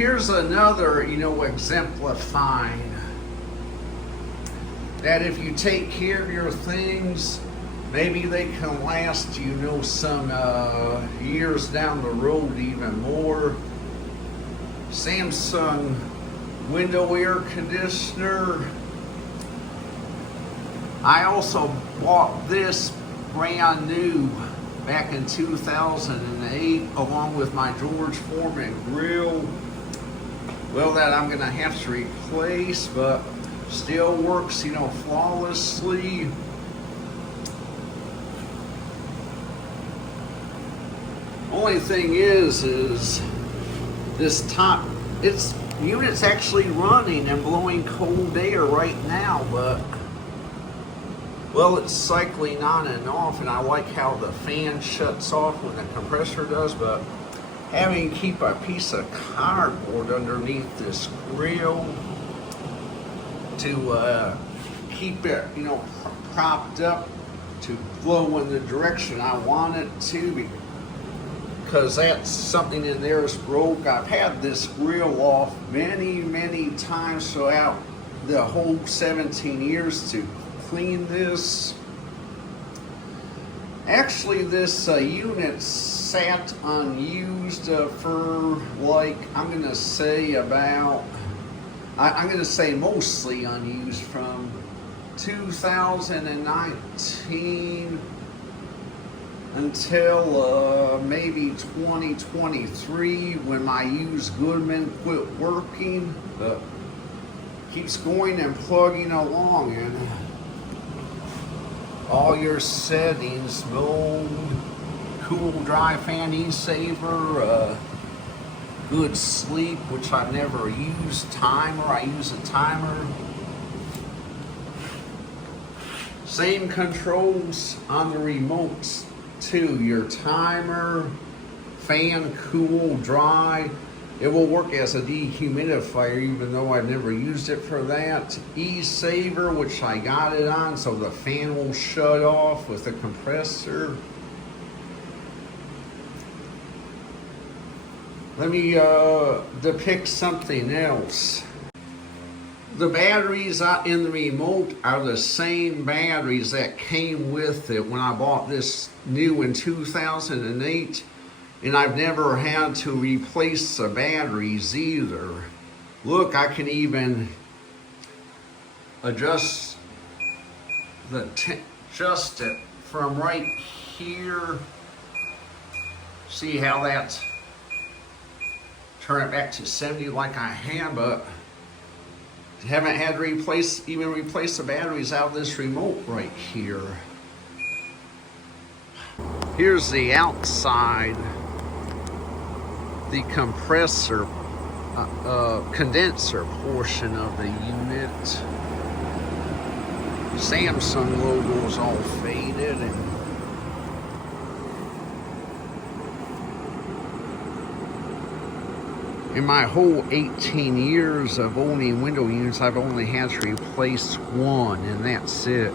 here's another, exemplifying that if you take care of your things, maybe they can last, some years down the road even more. Samsung window air conditioner. I also bought this brand new back in 2008 along with my George Foreman grill. Well, that I'm gonna have to replace, but still works, flawlessly. Only thing is this top, unit's actually running and blowing cold air right now, but well, it's cycling on and off, and I like how the fan shuts off when the compressor does, but having to keep a piece of cardboard underneath this grill to keep it, propped up to blow in the direction I want it to, because that's something in there is broke. I've had this grill off many times throughout the whole 17 years to clean this. Actually, this unit sat unused for I'm gonna say mostly unused from 2019 until maybe 2023 when my used Goodman quit working, but keeps going and plugging along, and all your settings, mode, cool, dry, fan, saver, good sleep, which I've never used, timer, I use a timer. Same controls on the remotes too, your timer, fan, cool, dry. It will work as a dehumidifier, even though I've never used it for that. E-saver, which I got it on, so the fan will shut off with the compressor. Let me depict something else. The batteries in the remote are the same batteries that came with it when I bought this new in 2008. And I've never had to replace the batteries either. Look, I can even adjust it from right here. See how that's, turn it back to 70 like I had, but haven't had to replace the batteries out of this remote right here. Here's the outside. The compressor, condenser portion of the unit. Samsung logo's all faded, and in my whole 18 years of owning window units, I've only had to replace one, and that's it.